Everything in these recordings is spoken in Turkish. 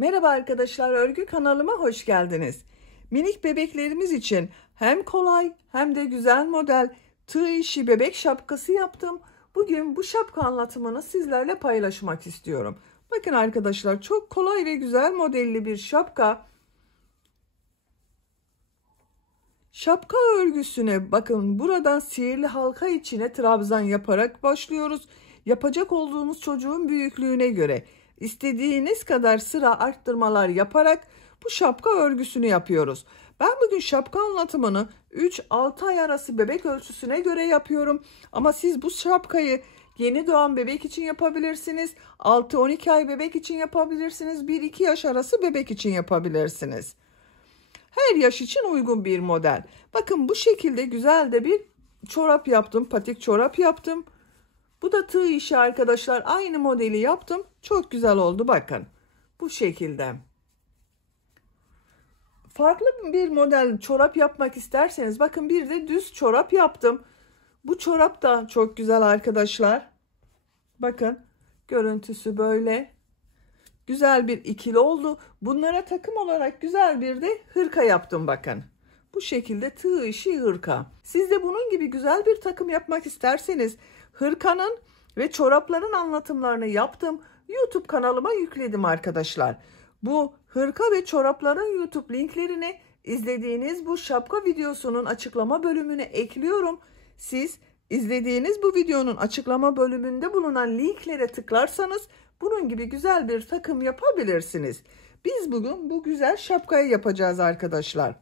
Merhaba arkadaşlar, örgü kanalıma hoş geldiniz. Minik bebeklerimiz için hem kolay hem de güzel model tığ işi bebek şapkası yaptım. Bugün bu şapka anlatımını sizlerle paylaşmak istiyorum. Bakın arkadaşlar, çok kolay ve güzel modelli bir şapka. Şapka örgüsüne bakın, buradan sihirli halka içine trabzan yaparak başlıyoruz. Yapacak olduğumuz çocuğun büyüklüğüne göre istediğiniz kadar sıra arttırmalar yaparak bu şapka örgüsünü yapıyoruz. Ben bugün şapka anlatımını 3-6 ay arası bebek ölçüsüne göre yapıyorum. Ama siz bu şapkayı yeni doğan bebek için yapabilirsiniz. 6-12 ay bebek için yapabilirsiniz. 1-2 yaş arası bebek için yapabilirsiniz. Her yaş için uygun bir model. Bakın bu şekilde güzel de bir çorap yaptım. Patik çorap yaptım. Bu da tığ işi arkadaşlar. Aynı modeli yaptım. Çok güzel oldu bakın. Bu şekilde. Farklı bir model çorap yapmak isterseniz bakın, bir de düz çorap yaptım. Bu çorap da çok güzel arkadaşlar. Bakın görüntüsü böyle. Güzel bir ikili oldu. Bunlara takım olarak güzel bir de hırka yaptım bakın. Bu şekilde tığ işi hırka. Siz de bunun gibi güzel bir takım yapmak isterseniz hırkanın ve çorapların anlatımlarını yaptım. YouTube kanalıma yükledim arkadaşlar. Bu hırka ve çorapların YouTube linklerini izlediğiniz bu şapka videosunun açıklama bölümüne ekliyorum. Siz izlediğiniz bu videonun açıklama bölümünde bulunan linklere tıklarsanız bunun gibi güzel bir takım yapabilirsiniz. Biz bugün bu güzel şapkayı yapacağız arkadaşlar.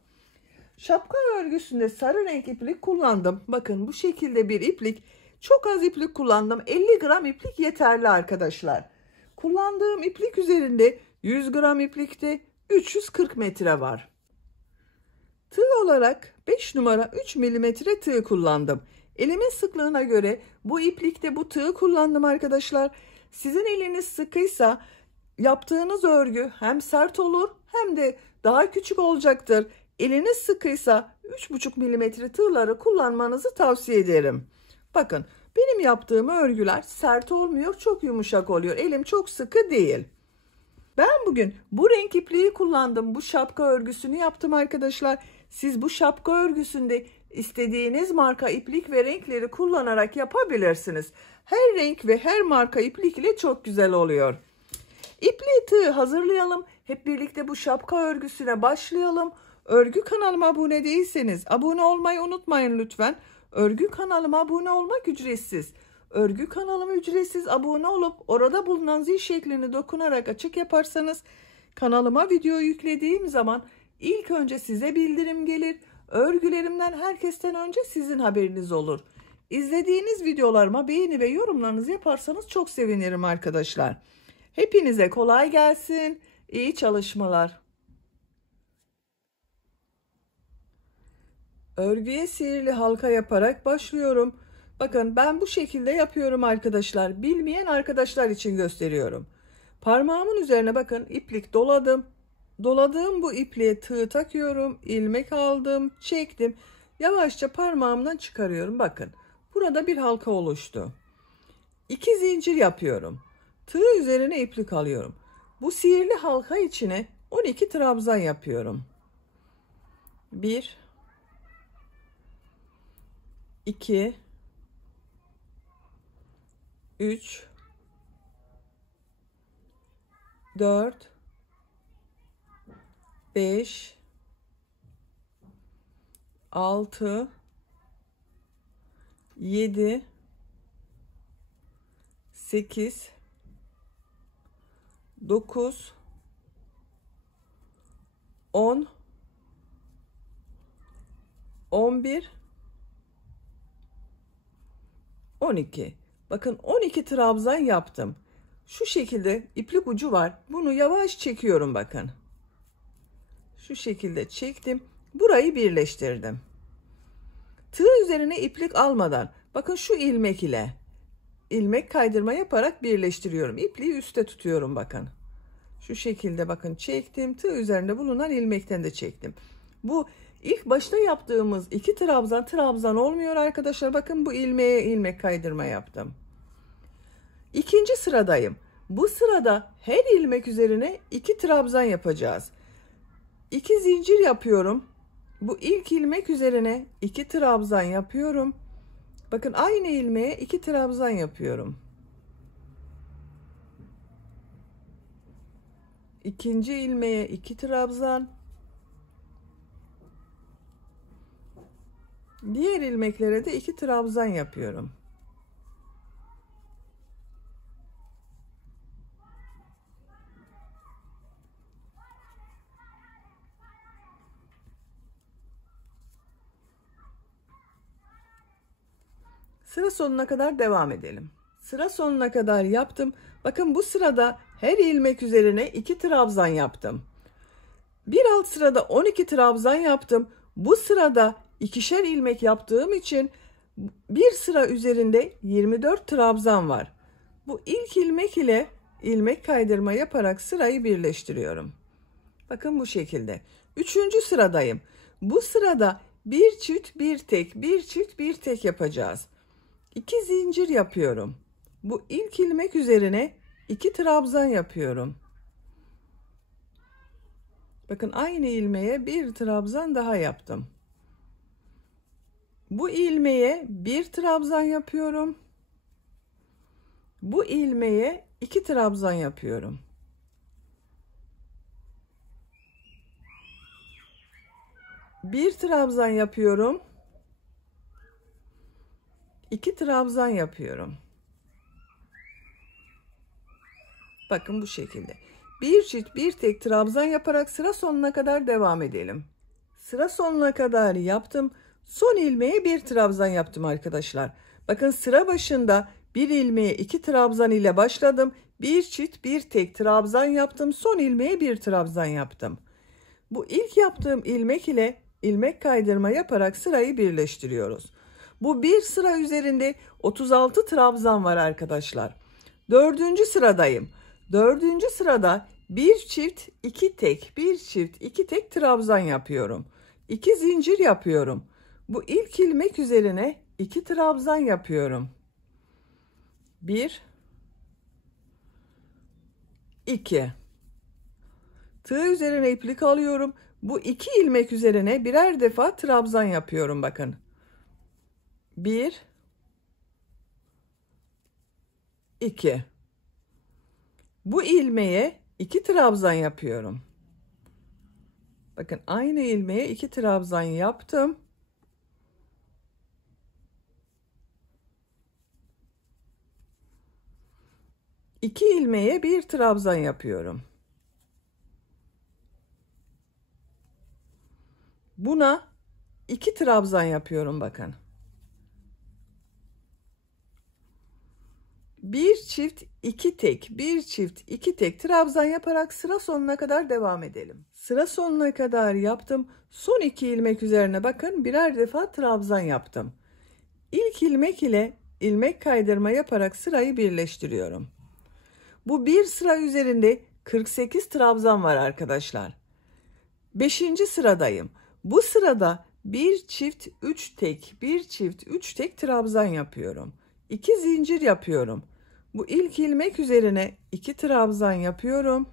Şapka örgüsünde sarı renk iplik kullandım. Bakın bu şekilde bir iplik. Çok az iplik kullandım. 50 gram iplik yeterli arkadaşlar. Kullandığım iplik üzerinde 100 gram iplikte 340 metre var. Tığ olarak 5 numara 3 milimetre tığ kullandım. Elimin sıklığına göre bu iplikte bu tığı kullandım arkadaşlar. Sizin eliniz sıkıysa yaptığınız örgü hem sert olur hem de daha küçük olacaktır. Eliniz sıkıysa 3,5 milimetre tığları kullanmanızı tavsiye ederim. Bakın benim yaptığım örgüler sert olmuyor, çok yumuşak oluyor. Elim çok sıkı değil. Ben bugün bu renk ipliği kullandım. Bu şapka örgüsünü yaptım arkadaşlar. Siz bu şapka örgüsünde istediğiniz marka iplik ve renkleri kullanarak yapabilirsiniz. Her renk ve her marka iplik ile çok güzel oluyor. İpliği tığı hazırlayalım. Hep birlikte bu şapka örgüsüne başlayalım. Örgü kanalıma abone değilseniz abone olmayı unutmayın lütfen. Örgü kanalıma abone olmak ücretsiz. Örgü kanalıma ücretsiz abone olup orada bulunan zil şeklini dokunarak açık yaparsanız kanalıma video yüklediğim zaman ilk önce size bildirim gelir. Örgülerimden herkesten önce sizin haberiniz olur. İzlediğiniz videolarıma beğeni ve yorumlarınızı yaparsanız çok sevinirim arkadaşlar. Hepinize kolay gelsin. İyi çalışmalar. Örgüye sihirli halka yaparak başlıyorum. Bakın ben bu şekilde yapıyorum arkadaşlar. Bilmeyen arkadaşlar için gösteriyorum. Parmağımın üzerine bakın iplik doladım. Doladığım bu ipliğe tığ takıyorum. İlmek aldım, çektim. Yavaşça parmağımdan çıkarıyorum. Bakın burada bir halka oluştu. 2 zincir yapıyorum. Tığ üzerine iplik alıyorum. Bu sihirli halka içine 12 trabzan yapıyorum. 1 2 3 4 5 6 7 8 9 10 11 12. Bakın 12 trabzan yaptım. Şu şekilde iplik ucu var. Bunu yavaş çekiyorum bakın. Şu şekilde çektim. Burayı birleştirdim. Tığ üzerine iplik almadan bakın şu ilmek ile ilmek kaydırma yaparak birleştiriyorum. İpliği üstte tutuyorum bakın. Şu şekilde bakın çektim. Tığ üzerinde bulunan ilmekten de çektim. Bu ilk başta yaptığımız 2 trabzan olmuyor arkadaşlar. Bakın bu ilmeğe ilmek kaydırma yaptım. İkinci sıradayım. Bu sırada her ilmek üzerine 2 trabzan yapacağız. 2 zincir yapıyorum. Bu ilk ilmek üzerine 2 trabzan yapıyorum. Bakın aynı ilmeğe 2 trabzan yapıyorum. İkinci ilmeğe 2 trabzan. Diğer ilmeklere de 2 trabzan yapıyorum. Sıra sonuna kadar devam edelim. Sıra sonuna kadar yaptım. Bakın bu sırada her ilmek üzerine 2 trabzan yaptım. Bir alt sırada 12 trabzan yaptım. Bu sırada ikişer ilmek yaptığım için bir sıra üzerinde 24 trabzan var. Bu ilk ilmek ile ilmek kaydırma yaparak sırayı birleştiriyorum. Bakın bu şekilde. Üçüncü sıradayım. Bu sırada bir çift bir tek, bir çift bir tek yapacağız. 2 zincir yapıyorum. Bu ilk ilmek üzerine 2 trabzan yapıyorum. Bakın aynı ilmeğe bir trabzan daha yaptım. Bu ilmeğe bir trabzan yapıyorum. Bu ilmeğe 2 trabzan yapıyorum. Bir trabzan yapıyorum. 2 trabzan yapıyorum. Bakın bu şekilde. Bir çift bir tek trabzan yaparak sıra sonuna kadar devam edelim. Sıra sonuna kadar yaptım. Son ilmeğe bir trabzan yaptım arkadaşlar. Bakın sıra başında bir ilmeğe 2 trabzan ile başladım. Bir çift bir tek trabzan yaptım. Son ilmeğe bir trabzan yaptım. Bu ilk yaptığım ilmek ile ilmek kaydırma yaparak sırayı birleştiriyoruz. Bu bir sıra üzerinde 36 trabzan var arkadaşlar. Dördüncü sıradayım. Dördüncü sırada bir çift iki tek, bir çift iki tek trabzan yapıyorum. 2 zincir yapıyorum. Bu ilk ilmek üzerine 2 trabzan yapıyorum. 1 2 tığ üzerine iplik alıyorum. Bu 2 ilmek üzerine birer defa trabzan yapıyorum bakın. 1 2 Bu ilmeğe 2 trabzan yapıyorum. Bakın aynı ilmeğe 2 trabzan yaptım. İki ilmeğe bir trabzan yapıyorum. Buna 2 trabzan yapıyorum bakın. Bir çift iki tek, bir çift iki tek trabzan yaparak sıra sonuna kadar devam edelim. Sıra sonuna kadar yaptım. Son 2 ilmek üzerine bakın birer defa trabzan yaptım. İlk ilmek ile ilmek kaydırma yaparak sırayı birleştiriyorum. Bu bir sıra üzerinde 48 trabzan var arkadaşlar. 5. sıradayım. Bu sırada bir çift 3 tek, bir çift 3 tek trabzan yapıyorum. 2 zincir yapıyorum. Bu ilk ilmek üzerine 2 trabzan yapıyorum.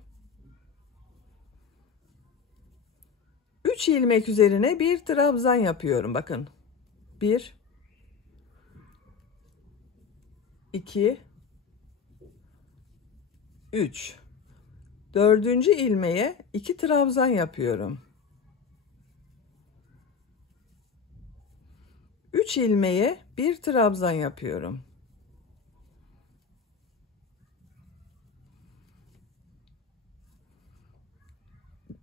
3 ilmek üzerine bir trabzan yapıyorum. Bakın. 1 2 3 Dördüncü ilmeğe 2 trabzan yapıyorum. 3 ilmeğe bir trabzan yapıyorum.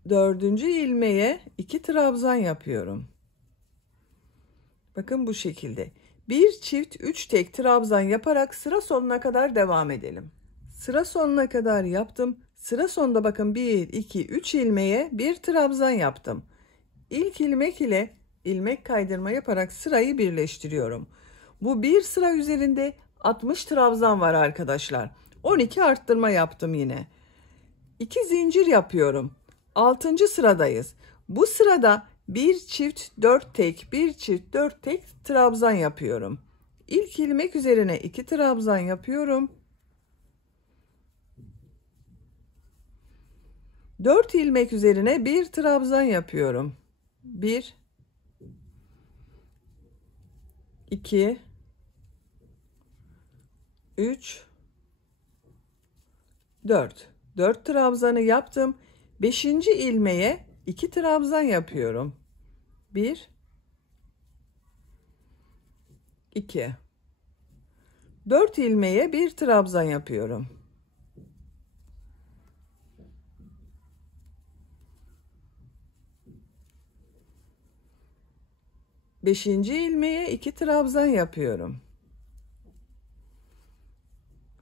Dördüncü ilmeğe 2 trabzan yapıyorum. Bakın bu şekilde. Bir çift 3 tek trabzan yaparak sıra sonuna kadar devam edelim. Sıra sonuna kadar yaptım. Sıra sonunda bakın 1 2 3 ilmeğe bir trabzan yaptım. İlk ilmek ile ilmek kaydırma yaparak sırayı birleştiriyorum. Bu bir sıra üzerinde 60 trabzan var arkadaşlar. 12 arttırma yaptım yine. 2 zincir yapıyorum. 6. sıradayız. Bu sırada bir çift 4 tek, bir çift 4 tek trabzan yapıyorum. İlk ilmek üzerine 2 trabzan yapıyorum. 4 ilmek üzerine bir trabzan yapıyorum. 1 2 3 4 trabzanı yaptım. 5. ilmeğe 2 trabzan yapıyorum. 1 2 4 ilmeğe bir trabzan yapıyorum. 5. ilmeğe 2 trabzan yapıyorum.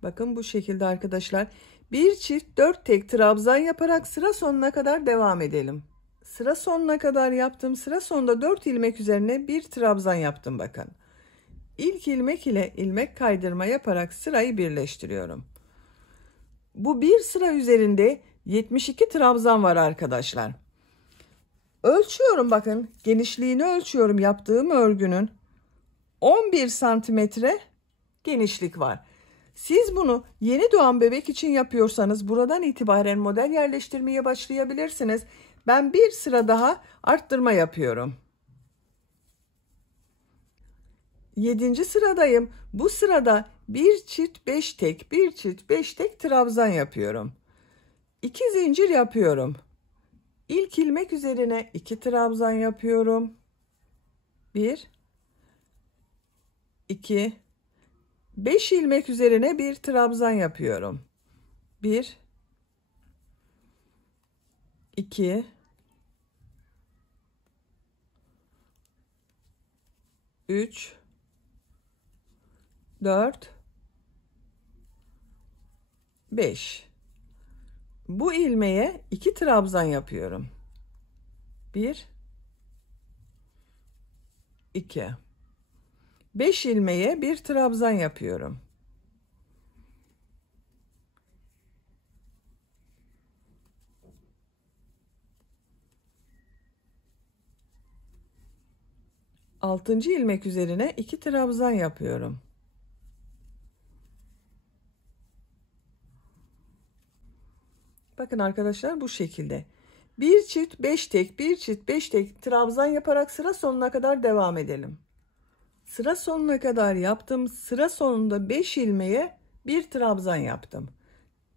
Bakın bu şekilde arkadaşlar. Bir çift 4 tek trabzan yaparak sıra sonuna kadar devam edelim. Sıra sonuna kadar yaptım. Sıra sonunda 4 ilmek üzerine bir trabzan yaptım bakın. İlk ilmek ile ilmek kaydırma yaparak sırayı birleştiriyorum. Bu bir sıra üzerinde 72 trabzan var arkadaşlar. Ölçüyorum bakın. Genişliğini ölçüyorum yaptığım örgünün. 11 santimetre genişlik var. Siz bunu yeni doğan bebek için yapıyorsanız buradan itibaren model yerleştirmeye başlayabilirsiniz. Ben bir sıra daha arttırma yapıyorum. 7. sıradayım. Bu sırada bir çift 5 tek, bir çift 5 tek trabzan yapıyorum. 2 zincir yapıyorum. İlk ilmek üzerine 2 trabzan yapıyorum. 1 2 5 ilmek üzerine bir trabzan yapıyorum. 1 2 3 4 5 Bu ilmeğe 2 trabzan yapıyorum. 1 2 5 ilmeğe bir trabzan yapıyorum. 6. ilmek üzerine 2 trabzan yapıyorum. Bakın arkadaşlar bu şekilde. Bir çift 5 tek, bir çift 5 tek trabzan yaparak sıra sonuna kadar devam edelim. Sıra sonuna kadar yaptım. Sıra sonunda 5 ilmeğe bir trabzan yaptım.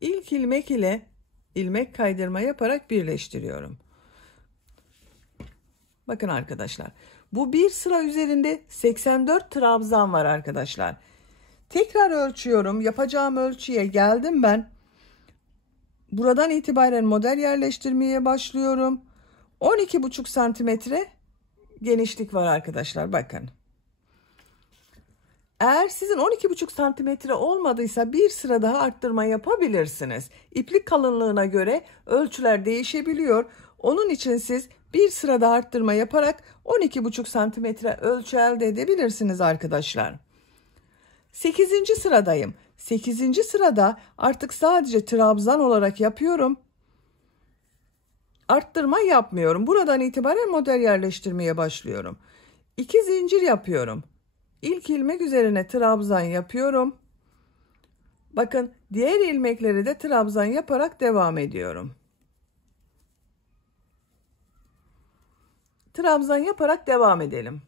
İlk ilmek ile ilmek kaydırma yaparak birleştiriyorum. Bakın arkadaşlar. Bu bir sıra üzerinde 84 trabzan var arkadaşlar. Tekrar ölçüyorum. Yapacağım ölçüye geldim ben. Buradan itibaren model yerleştirmeye başlıyorum. 12,5 santimetre genişlik var arkadaşlar. Bakın. Eğer sizin 12,5 santimetre olmadıysa bir sıra daha arttırma yapabilirsiniz. İplik kalınlığına göre ölçüler değişebiliyor. Onun için siz bir sıra daha arttırma yaparak 12,5 santimetre ölçü elde edebilirsiniz arkadaşlar. 8. sıradayım. 8. sırada artık sadece trabzan olarak yapıyorum. Arttırma yapmıyorum. Buradan itibaren model yerleştirmeye başlıyorum. 2 zincir yapıyorum. İlk ilmek üzerine trabzan yapıyorum. Bakın diğer ilmekleri de trabzan yaparak devam ediyorum. Trabzan yaparak devam edelim.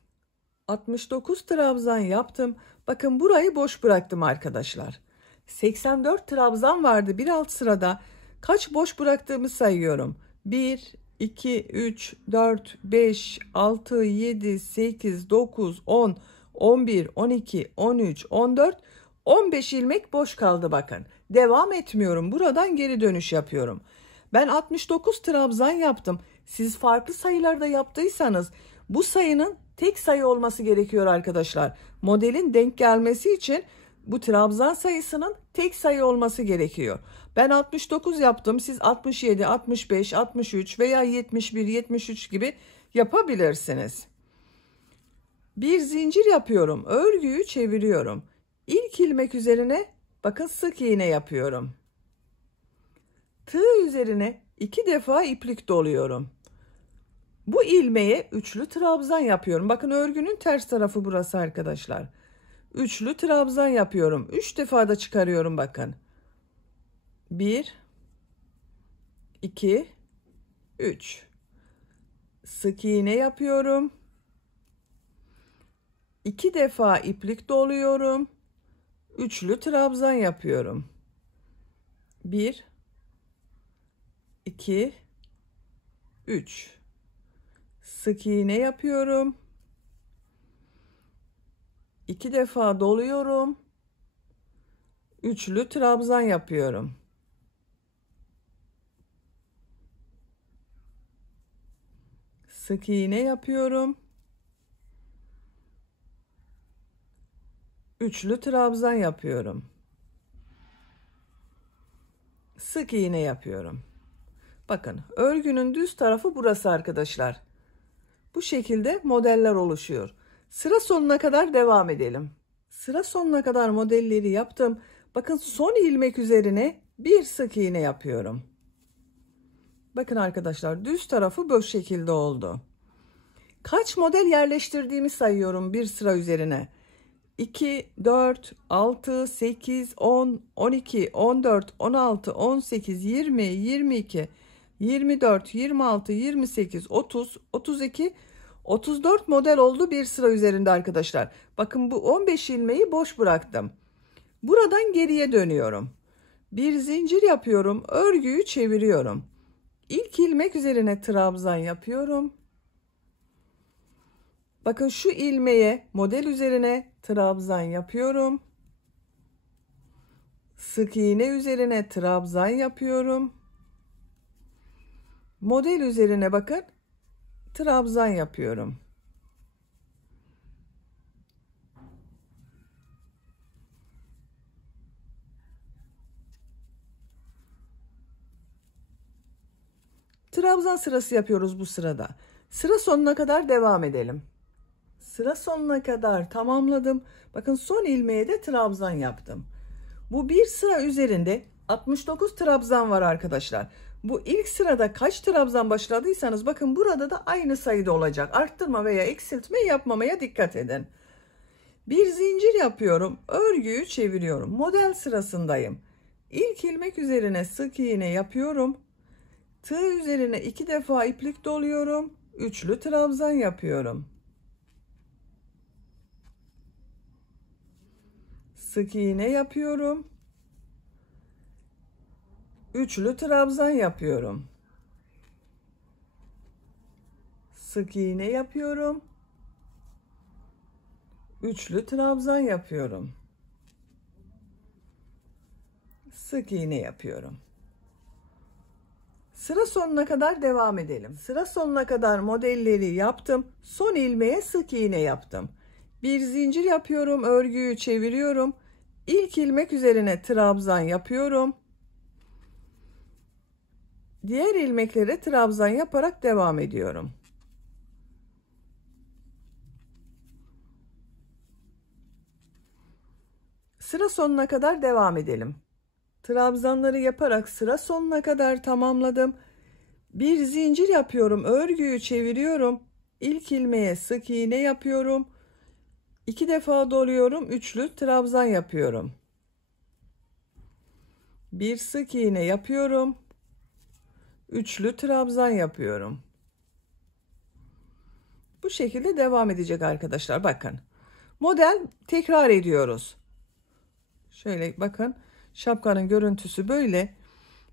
69 trabzan yaptım. Bakın burayı boş bıraktım arkadaşlar. 84 trabzan vardı bir alt sırada. Kaç boş bıraktığımı sayıyorum. 1, 2, 3, 4, 5, 6, 7, 8, 9, 10, 11, 12, 13, 14, 15 ilmek boş kaldı bakın. Devam etmiyorum. Buradan geri dönüş yapıyorum. Ben 69 trabzan yaptım. Siz farklı sayılarda yaptıysanız bu sayının tek sayı olması gerekiyor arkadaşlar. Modelin denk gelmesi için bu trabzan sayısının tek sayı olması gerekiyor. Ben 69 yaptım. Siz 67, 65, 63 veya 71, 73 gibi yapabilirsiniz. Bir zincir yapıyorum. Örgüyü çeviriyorum. İlk ilmek üzerine bakın sık iğne yapıyorum. Tığ üzerine 2 defa iplik doluyorum. Bu ilmeğe üçlü trabzan yapıyorum. Bakın örgünün ters tarafı burası arkadaşlar. Üçlü trabzan yapıyorum. 3 defa da çıkarıyorum bakın. 1 2 3. Sık iğne yapıyorum. 2 defa iplik doluyorum. Üçlü trabzan yapıyorum. 1 2 3. Sık iğne yapıyorum. 2 defa doluyorum. Üçlü trabzan yapıyorum. Sık iğne yapıyorum. Üçlü trabzan yapıyorum. Sık iğne yapıyorum. Bakın, örgünün düz tarafı burası arkadaşlar. Bu şekilde modeller oluşuyor. Sıra sonuna kadar devam edelim. Sıra sonuna kadar modelleri yaptım. Bakın, son ilmek üzerine bir sık iğne yapıyorum. Bakın arkadaşlar, düz tarafı bu şekilde oldu. Kaç model yerleştirdiğimi sayıyorum bir sıra üzerine. 2, 4, 6, 8, 10, 12, 14, 16, 18, 20, 22, 24, 26, 28, 30, 32, 34 model oldu bir sıra üzerinde arkadaşlar. Bakın, bu 15 ilmeği boş bıraktım. Buradan geriye dönüyorum. Bir zincir yapıyorum. Örgüyü çeviriyorum. İlk ilmek üzerine trabzan yapıyorum. Bakın, şu ilmeğe model üzerine trabzan yapıyorum. Sık iğne üzerine trabzan yapıyorum. Model üzerine bakın trabzan yapıyorum. Trabzan sırası yapıyoruz bu sırada. Sıra sonuna kadar devam edelim. Sıra sonuna kadar tamamladım. Bakın, son ilmeğe de trabzan yaptım. Bu bir sıra üzerinde 69 trabzan var arkadaşlar. Bu ilk sırada kaç trabzan başladıysanız bakın, burada da aynı sayıda olacak. Arttırma veya eksiltme yapmamaya dikkat edin. Bir zincir yapıyorum. Örgüyü çeviriyorum. Model sırasındayım. İlk ilmek üzerine sık iğne yapıyorum. Tığ üzerine 2 defa iplik doluyorum. Üçlü trabzan yapıyorum. Sık iğne yapıyorum. Üçlü trabzan yapıyorum. Sık iğne yapıyorum. Üçlü trabzan yapıyorum. Sık iğne yapıyorum. Sıra sonuna kadar devam edelim. Sıra sonuna kadar modelleri yaptım. Son ilmeğe sık iğne yaptım. Bir zincir yapıyorum. Örgüyü çeviriyorum. İlk ilmek üzerine trabzan yapıyorum. Diğer ilmeklere trabzan yaparak devam ediyorum. Sıra sonuna kadar devam edelim. Trabzanları yaparak sıra sonuna kadar tamamladım. Bir zincir yapıyorum. Örgüyü çeviriyorum. İlk ilmeğe sık iğne yapıyorum. 2 defa doluyorum. Üçlü trabzan yapıyorum. Bir sık iğne yapıyorum. Üçlü trabzan yapıyorum. Bu şekilde devam edecek arkadaşlar. Bakın. Model tekrar ediyoruz. Şöyle bakın. Şapkanın görüntüsü böyle.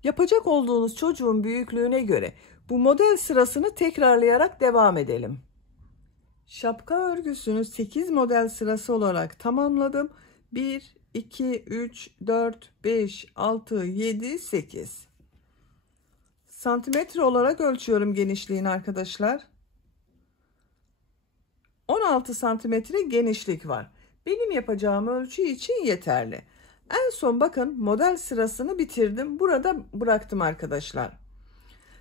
Yapacak olduğunuz çocuğun büyüklüğüne göre bu model sırasını tekrarlayarak devam edelim. Şapka örgüsünü 8 model sırası olarak tamamladım. 1, 2, 3, 4, 5, 6, 7, 8. Santimetre olarak ölçüyorum genişliğini arkadaşlar. 16 santimetre genişlik var. Benim yapacağım ölçü için yeterli. En son bakın, model sırasını bitirdim. Burada bıraktım arkadaşlar.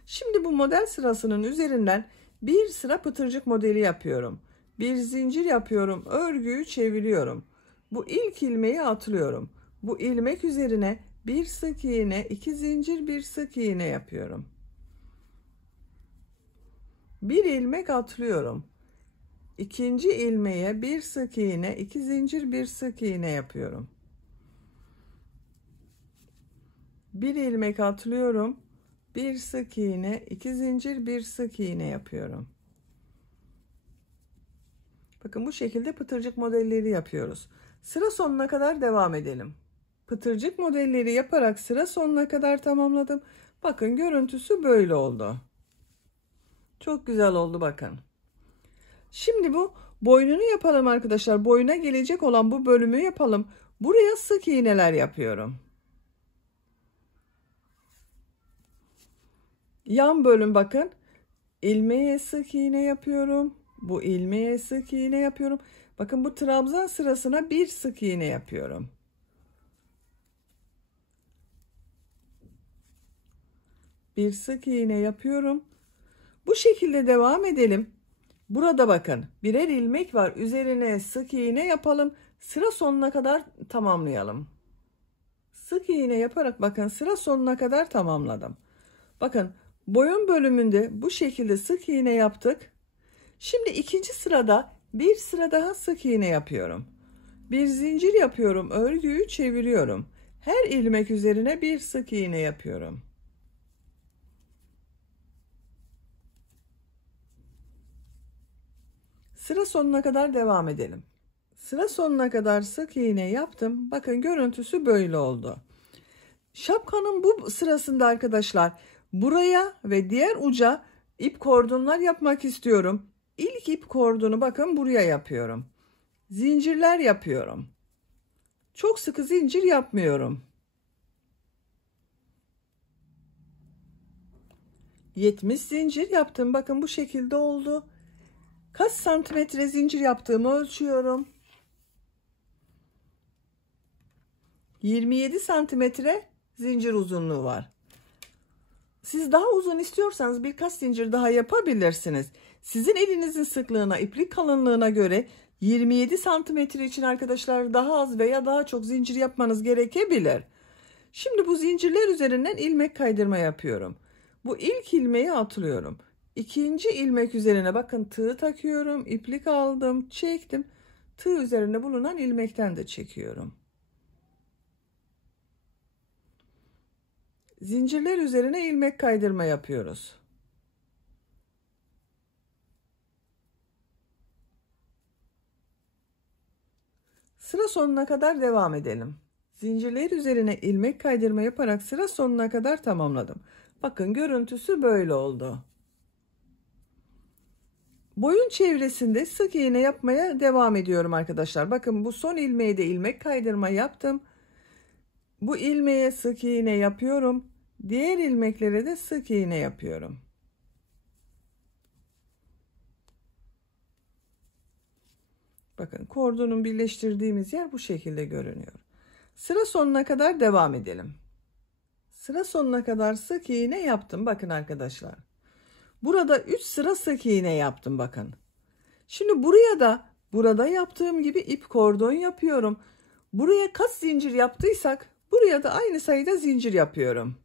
Şimdi bu model sırasının üzerinden bir sıra pıtırcık modeli yapıyorum. Bir zincir yapıyorum. Örgüyü çeviriyorum. Bu ilk ilmeği atlıyorum. Bu ilmek üzerine bir sık iğne, 2 zincir, bir sık iğne yapıyorum. Bir ilmek atlıyorum. İkinci ilmeğe bir sık iğne, 2 zincir, bir sık iğne yapıyorum. Bir ilmek atlıyorum. Bir sık iğne, 2 zincir, bir sık iğne yapıyorum. Bakın bu şekilde pıtırcık modelleri yapıyoruz. Sıra sonuna kadar devam edelim. Pıtırcık modelleri yaparak sıra sonuna kadar tamamladım. Bakın görüntüsü böyle oldu. Çok güzel oldu bakın. Şimdi bu boynunu yapalım arkadaşlar. Boyuna gelecek olan bu bölümü yapalım. Buraya sık iğneler yapıyorum. Yan bölüm bakın. İlmeğe sık iğne yapıyorum. Bu ilmeğe sık iğne yapıyorum. Bakın bu trabzan sırasına bir sık iğne yapıyorum. Bir sık iğne yapıyorum. Bu şekilde devam edelim. Burada bakın birer ilmek var. Üzerine sık iğne yapalım. Sıra sonuna kadar tamamlayalım. Sık iğne yaparak bakın sıra sonuna kadar tamamladım. Bakın boyun bölümünde bu şekilde sık iğne yaptık. Şimdi ikinci sırada bir sıra daha sık iğne yapıyorum. Bir zincir yapıyorum. Örgüyü çeviriyorum. Her ilmek üzerine bir sık iğne yapıyorum. Sıra sonuna kadar devam edelim. Sıra sonuna kadar sık iğne yaptım. Bakın görüntüsü böyle oldu. Şapkanın bu sırasında arkadaşlar buraya ve diğer uca ip kordonlar yapmak istiyorum. İlk ip kordonu bakın buraya yapıyorum. Zincirler yapıyorum. Çok sıkı zincir yapmıyorum. 70 zincir yaptım. Bakın bu şekilde oldu. Kaç santimetre zincir yaptığımı ölçüyorum. 27 santimetre zincir uzunluğu var. Siz daha uzun istiyorsanız birkaç zincir daha yapabilirsiniz. Sizin elinizin sıklığına, iplik kalınlığına göre 27 santimetre için arkadaşlar daha az veya daha çok zincir yapmanız gerekebilir. Şimdi bu zincirler üzerinden ilmek kaydırma yapıyorum. Bu ilk ilmeği atlıyorum. İkinci ilmek üzerine bakın tığ takıyorum. İplik aldım, çektim. Tığ üzerinde bulunan ilmekten de çekiyorum. Zincirler üzerine ilmek kaydırma yapıyoruz. Sıra sonuna kadar devam edelim. Zincirler üzerine ilmek kaydırma yaparak sıra sonuna kadar tamamladım. Bakın görüntüsü böyle oldu. Boyun çevresinde sık iğne yapmaya devam ediyorum arkadaşlar. Bakın bu son ilmeğe de ilmek kaydırma yaptım. Bu ilmeğe sık iğne yapıyorum. Diğer ilmeklere de sık iğne yapıyorum. Bakın kordonun birleştirdiğimiz yer bu şekilde görünüyor. Sıra sonuna kadar devam edelim. Sıra sonuna kadar sık iğne yaptım. Bakın arkadaşlar. Burada 3 sıra sık iğne yaptım bakın. Şimdi buraya da burada yaptığım gibi ip kordon yapıyorum. Buraya kaç zincir yaptıysak buraya da aynı sayıda zincir yapıyorum.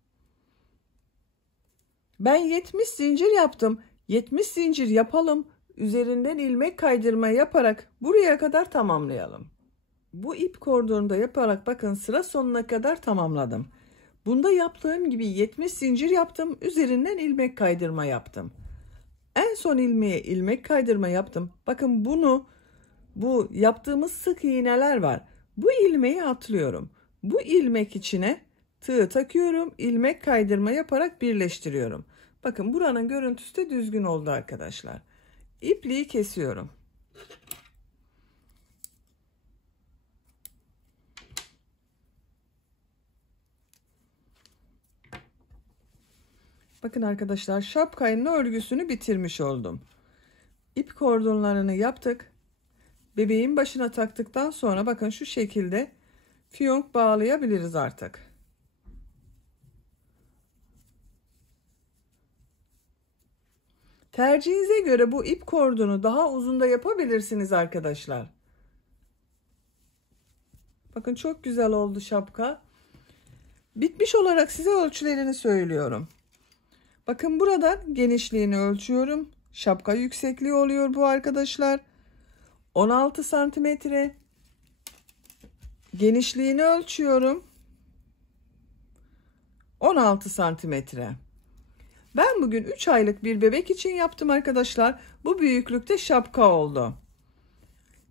Ben 70 zincir yaptım. 70 zincir yapalım. Üzerinden ilmek kaydırma yaparak buraya kadar tamamlayalım. Bu ip kordonu da yaparak bakın sıra sonuna kadar tamamladım. Bunda yaptığım gibi 70 zincir yaptım. Üzerinden ilmek kaydırma yaptım. En son ilmeğe ilmek kaydırma yaptım. Bakın bu yaptığımız sık iğneler var. Bu ilmeği atlıyorum. Bu ilmek içine tığ takıyorum. İlmek kaydırma yaparak birleştiriyorum. Bakın buranın görüntüsü de düzgün oldu arkadaşlar. İpliği kesiyorum. Bakın arkadaşlar şapkanın örgüsünü bitirmiş oldum. İp kordonlarını yaptık. Bebeğin başına taktıktan sonra bakın şu şekilde fiyonk bağlayabiliriz artık. Tercihinize göre bu ip kordonu daha uzun da yapabilirsiniz arkadaşlar. Bakın çok güzel oldu şapka. Bitmiş olarak size ölçülerini söylüyorum. Bakın buradan genişliğini ölçüyorum. Şapka yüksekliği oluyor bu arkadaşlar. 16 santimetre. Genişliğini ölçüyorum. 16 santimetre. Ben bugün 3 aylık bir bebek için yaptım arkadaşlar. Bu büyüklükte şapka oldu.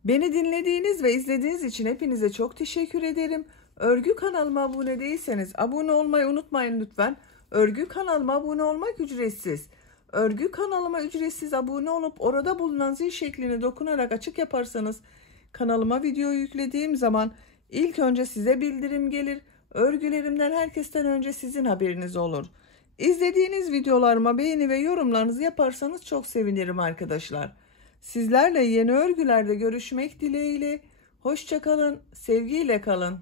Beni dinlediğiniz ve izlediğiniz için hepinize çok teşekkür ederim. Örgü kanalıma abone değilseniz abone olmayı unutmayın lütfen. Örgü kanalıma abone olmak ücretsiz. Örgü kanalıma ücretsiz abone olup orada bulunan zil şekline dokunarak açık yaparsanız kanalıma video yüklediğim zaman ilk önce size bildirim gelir. Örgülerimden herkesten önce sizin haberiniz olur. İzlediğiniz videolarıma beğeni ve yorumlarınızı yaparsanız çok sevinirim arkadaşlar. Sizlerle yeni örgülerde görüşmek dileğiyle. Hoşça kalın, sevgiyle kalın.